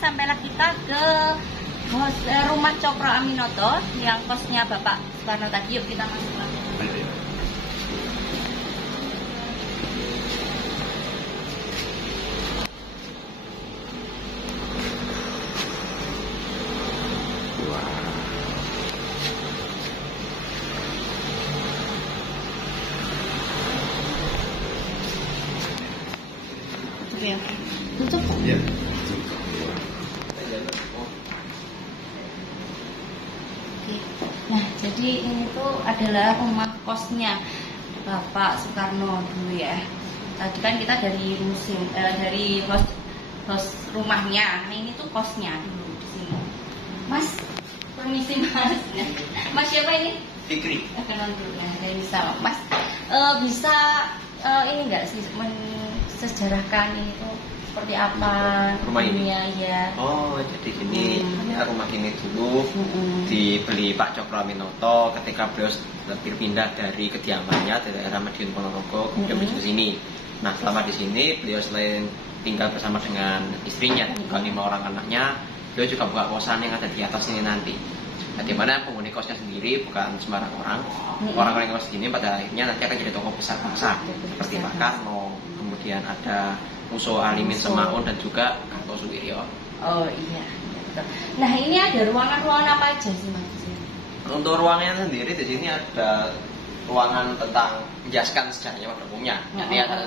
sampailah kita ke rumah Cokro Aminoto yang kosnya Bapak Soekarno tadi. Yuk kita masuk lagi. Oke, tutup. Iya. Oke. Nah, jadi ini tuh adalah rumah kosnya Bapak Soekarno dulu ya. Tadi kan kita dari dari host rumahnya. Nah, ini tuh kosnya dulu di sini. Mas, permisi Mas. Mas siapa ini? Fikri. Kenalan dulu ya. Bisa, Mas. Bisa ini enggak sih sejarahkan ini tuh seperti apa rumah ini ya. Oh, jadi gini, rumah ini dulu dibeli Pak Cokro Aminoto ketika beliau berpindah dari kediamannya dari daerah Madiun Ponorogo kemudian menuju ke sini. Nah, selama di sini beliau selain tinggal bersama dengan istrinya dan juga 5 orang anaknya, beliau juga buka kosan yang ada di atas ini nanti. Nah, di mana penghuni kosnya sendiri bukan sembarang orang. Orang-orang yang kos sini pada akhirnya nanti akan jadi tokoh besar bangsa seperti Pak Karno, kemudian ada Muso Alimin Semaun dan juga Kartosuwiryo. Oh iya, betul. Nah, ini ada ruangan-ruangan apa aja sih Mas? Untuk ruangannya sendiri di sini ada ruangan tentang menjelaskan sejarahnya pada umumnya. Jadi ada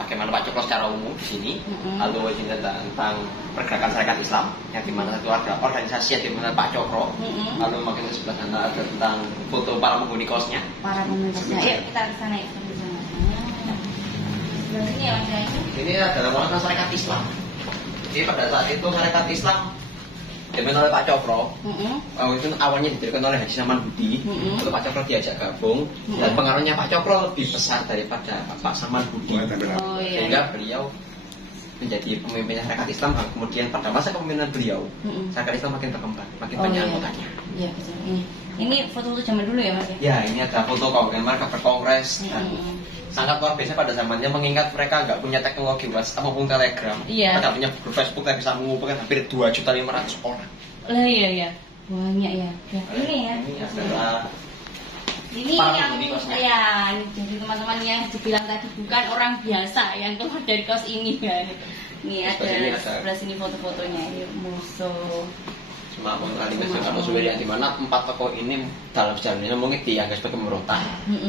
bagaimana Pak Cokro secara umum di sini. Lalu ini ada tentang pergerakan Sarekat Islam yang dimana satu ada organisasi yang dimana Pak Cokro. Lalu makin ke sebelah sana ada tentang foto para penghuni kosnya. Para penghuni kosnya. Ayo kita ke sana ya. Ini ya Mas ya. Ini adalah ruangan Sarekat Islam. Jadi pada saat itu Sarekat Islam dipimpin oleh Pak Cokro. Itu awalnya didirikan oleh Haji Saman Budi. Lalu Pak Cokro diajak gabung. Dan pengaruhnya Pak Cokro lebih besar daripada Pak Saman Budi. Sehingga beliau menjadi pemimpinnya Sarekat Islam. Kemudian pada masa kepemimpinan beliau, Sarekat Islam makin berkembang, makin banyak anggotanya. Iya betul. Ini foto-foto zaman dulu ya Mas ya? Ya, ini ada foto bagaimana mereka berkongres. Sangat luar biasa pada zamannya, mengingat mereka nggak punya teknologi WhatsApp maupun Telegram. Nggak punya grup Facebook yang bisa mengumpulkan hampir 2.500.000 orang. Lah iya, banyak ya. Ini ya. Ini yang ya, jadi teman-teman yang dibilang tadi bukan orang biasa yang keluar dari kos ini ya. Ini ada sebelah sini foto-fotonya. Ini musuh Semaun, Alimin, dan Kartosuwiryo, di mana 4 tokoh ini dalam sejarahnya mungkin dianggap sebagai pemberontak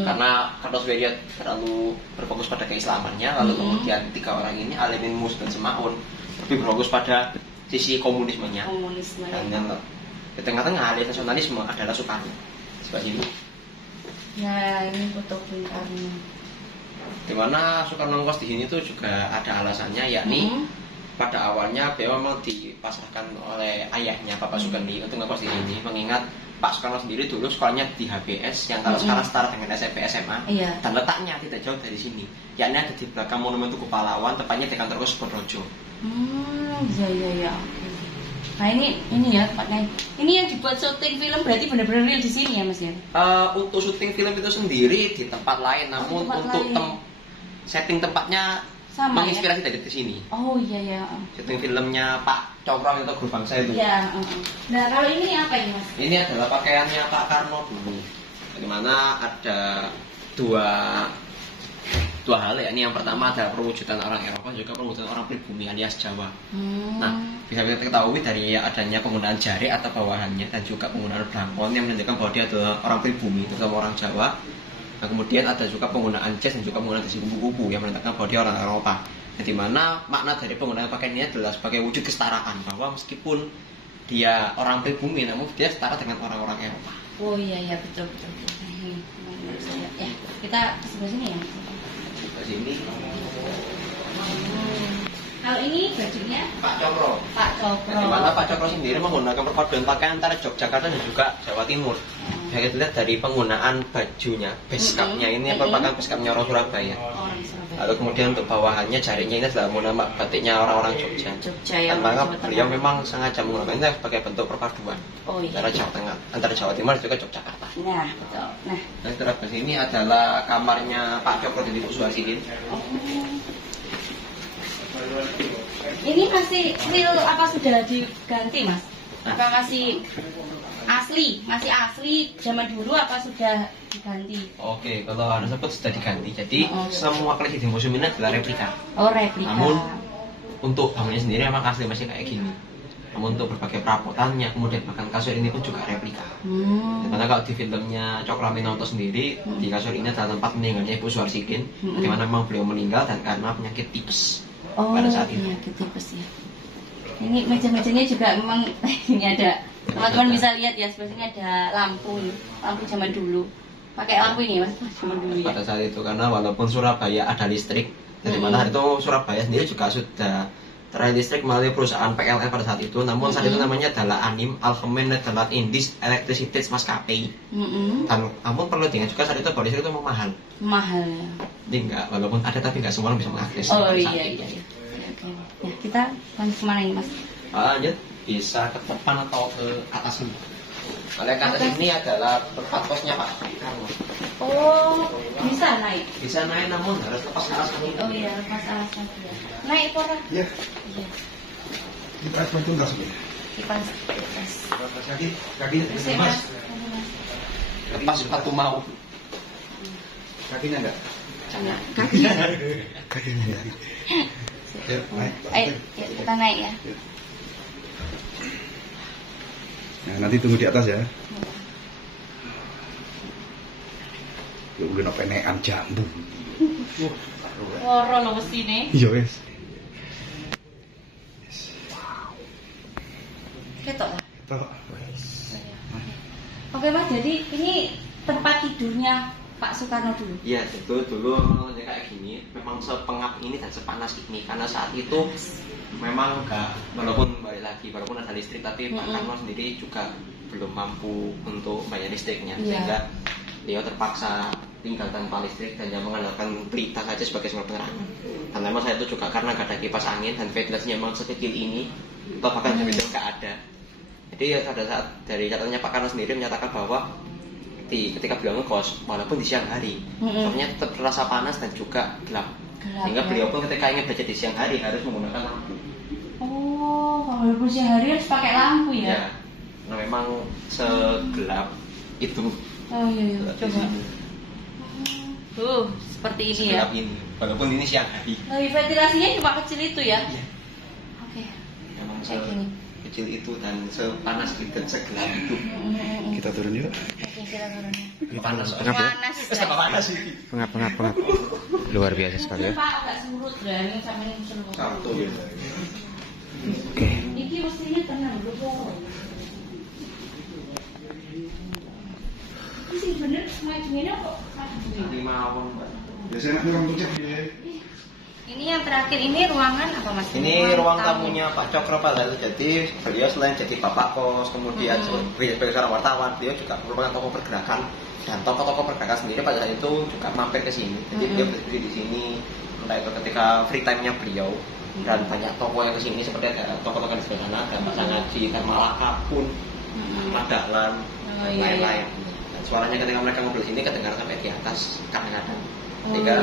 karena Kartosuwiryo terlalu berfokus pada keislamannya, lalu kemudian 3 orang ini Alimin, Mus, dan Semaun lebih berfokus pada sisi komunismenya. Dan yang di tengah-tengah alias nasionalisme adalah Soekarno. Seperti ini. Ya, ini foto Bung Karno. Di mana Soekarno ngkos di sini tuh juga ada alasannya, yakni pada awalnya beliau memang dipasrahkan oleh ayahnya Bapak Sugandi untuk ngekos di sini, mengingat Pak Soekarno sendiri dulu sekolahnya di HBS yang kalau sekarang setara dengan SMP SMA, dan letaknya tidak jauh dari sini, yakni ada di belakang Monumen Tugu Pahlawan, tepatnya di kantor kos Sukoharjo. Iya. Nah ini ya tempatnya. Ini yang dibuat syuting film berarti benar-benar real di sini ya Mas ya? Untuk syuting film itu sendiri di tempat lain, namun untuk setting tempatnya sama, menginspirasi dari sini. Oh iya. Syuting filmnya Pak Cokro itu Guru Bangsa itu. Iya. Nah kalau ini apa ini Mas? Ini adalah pakaiannya Pak Karno dulu. Bagaimana ada dua hal ya. Ini yang pertama ada perwujudan orang Eropa, juga perwujudan orang pribumi alias Jawa. Nah, bisa kita ketahui dari adanya penggunaan jari atau bawahannya dan juga penggunaan belangkon yang menunjukkan bahwa dia adalah orang pribumi, terutama orang Jawa. Nah, kemudian ada juga penggunaan jas dan juga penggunaan dasi kupu-kupu yang menandakan bahwa dia orang Eropa. Nah, di mana makna dari penggunaan pakaian ini adalah sebagai wujud kesetaraan, bahwa meskipun dia orang pribumi, namun dia setara dengan orang-orang Eropa. Oh iya betul. Ya, kita ke sebelah sini ya. Ke sini. Kalau ini bajunya Pak Cokro. Di mana Pak Cokro sendiri menggunakan perpaduan pakaian antara Yogyakarta dan juga Jawa Timur. Saya lihat dari penggunaan bajunya, beskapnya ini merupakan beskapnya orang Surabaya. Lalu kemudian untuk bawahannya jarinya ini adalah menggunakan batiknya orang-orang Jogja. Dan maka beliau memang sengaja menggunakannya sebagai bentuk perpaduan antara Jawa Tengah, antara Jawa Timur dan juga Yogyakarta. Nah, betul. Nah, terus ini adalah kamarnya Pak Cokro di Ibu Suhasidin. Ini masih real apa sudah diganti, Mas? Apa masih asli? Masih asli zaman dulu apa sudah diganti? Oke, kalau hal tersebut sudah diganti. Jadi semua koleksi di museum ini adalah replika. Oh, replika. Namun untuk bangunnya sendiri memang asli masih kayak gini. Namun untuk berbagai perabotannya, kemudian bahkan kasur ini pun juga replika. Dimana kalau di filmnya Cokro Aminoto sendiri, di kasur ini adalah tempat meninggalnya Ibu Suharsikin, di mana memang beliau meninggal dan karena penyakit tipes pada saat itu. Penyakit tipes ya. Ini meja-mejanya juga memang ini ada. Teman-teman bisa lihat ya, sebenarnya ada lampu zaman dulu. Pakai lampu ini Mas, zaman dulu ya. Pada saat itu karena walaupun Surabaya ada listrik, dari mana itu Surabaya sendiri juga sudah terakhir listrik melalui perusahaan PLN pada saat itu. Namun saat itu namanya adalah ANIM, Algemene Nederland Indisch Elektriciteitsmaatschappij. Dan namun perlu diingat juga saat itu bahwa listrik itu mahal. Mahal. Jadi enggak, walaupun ada tapi enggak semua orang bisa mengakses. Oh iya. Ya, kita lanjut kemana ini Mas? Lanjut, bisa ke depan atau ke atas ini. Oleh ke atas ini adalah tempat kosnya Pak Karno. Oh, bisa naik? Bisa naik namun harus lepas alasan ini. Oh iya, lepas alasan. Naik pora? Iya. Kipas bantu enggak sih? Kipas. Kaki Mas. Lepas sepatu mau. Kakinya enggak? Jangan. Kakinya. Kakinya enggak. Ya, naik. Ayo, kita naik ya. Nah, nanti tunggu di atas ya. Ya udah no penekan jambu. Loro lho mesine. Iya, wes. Ketok lah. Ketok. Oke Mas, jadi ini tempat tidurnya Pak Soekarno dulu. Iya, itu dulu kayak gini. Memang sepengap ini dan sepanas ini karena saat itu memang enggak, walaupun balik lagi, walaupun ada listrik tapi Pak Karno sendiri juga belum mampu untuk bayar listriknya, sehingga beliau terpaksa tinggal tanpa listrik dan yang mengandalkan berita saja sebagai sumber penerangan. Dan memang saya itu juga karena gak ada kipas angin dan ventilasinya memang sekecil ini, atau bahkan video nggak ada. Jadi pada saat dari catatannya Pak Karno sendiri menyatakan bahwa ketika beliau ngekos, walaupun di siang hari, soalnya tetap terasa panas dan juga gelap. Sehingga beliau pun ketika ingin belajar di siang hari harus menggunakan lampu. Oh, walaupun siang hari harus pakai lampu ya? Ya, nah memang segelap itu. Oh iya, coba. Seperti ini ya. Segelap ini, walaupun ini siang hari. Ventilasinya cuma kecil itu ya? Iya. Oke. Memang Kayak gini. kecil itu dan sepanas dan segelap itu. Kita turun yuk. Oke, kita turun ya. Panas. Panas. Sama panas ini. Pengap. Luar biasa sekali ya. Pak agak surut lah, ini sampai ini surut. Satu ya. Oke. Ini mestinya tenang dulu. Ini sih bener majunya kok. Lima awal. Biasanya orang tuh cek dia. Ini yang terakhir ini ruangan apa Mas? Ini ruang tamunya Pak Cokro pada itu. Jadi beliau selain jadi bapak kos, kemudian sebagai seorang wartawan, beliau juga merupakan tokoh pergerakan dan tokoh-tokoh pergerakan sendiri pada saat itu juga mampir ke sini. Jadi beliau berdiri di sini, entah itu ketika free time-nya beliau dan banyak tokoh yang ke sini seperti ada tokoh-tokoh di sebelah sana, ada Pak Sangaji, dan Malaka pun, Madalan, dan lain-lain. Dan suaranya ketika mereka ngobrol sini kedengaran sampai di atas kadang-kadang. Sehingga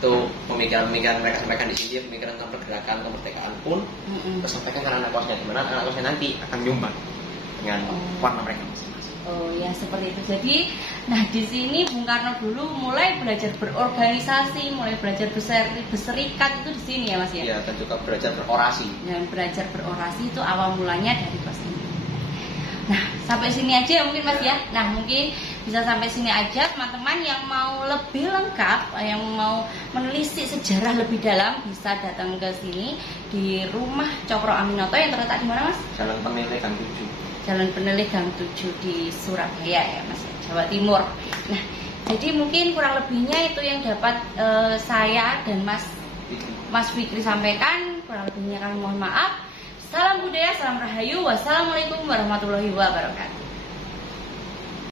itu pemikiran-pemikiran mereka sampaikan di sini, pemikiran tentang pergerakan kemerdekaan pun tersampaikan karena anak kosnya, dimana anak kosnya nanti akan nyumbang dengan warna mereka masing-masing. Oh ya, seperti itu. Jadi, nah di sini Bung Karno dulu mulai belajar berorganisasi, mulai belajar berserikat itu di sini ya Mas ya. Iya, dan juga belajar berorasi. Dan belajar berorasi itu awal mulanya dari kos ini. Nah, sampai sini aja ya mungkin Mas ya. Nah, mungkin bisa sampai sini aja teman-teman yang mau lebih lengkap, yang mau menelisik sejarah lebih dalam bisa datang ke sini di rumah Cokro Aminoto yang terletak di mana Mas? Jalan Peneleh Gang 7. Jalan Peneleh Gang 7 di Surabaya ya Mas, Jawa Timur. Nah, jadi mungkin kurang lebihnya itu yang dapat saya dan Mas Fikri sampaikan. Kurang lebihnya kami mohon maaf. Salam budaya, salam rahayu, wassalamualaikum warahmatullahi wabarakatuh.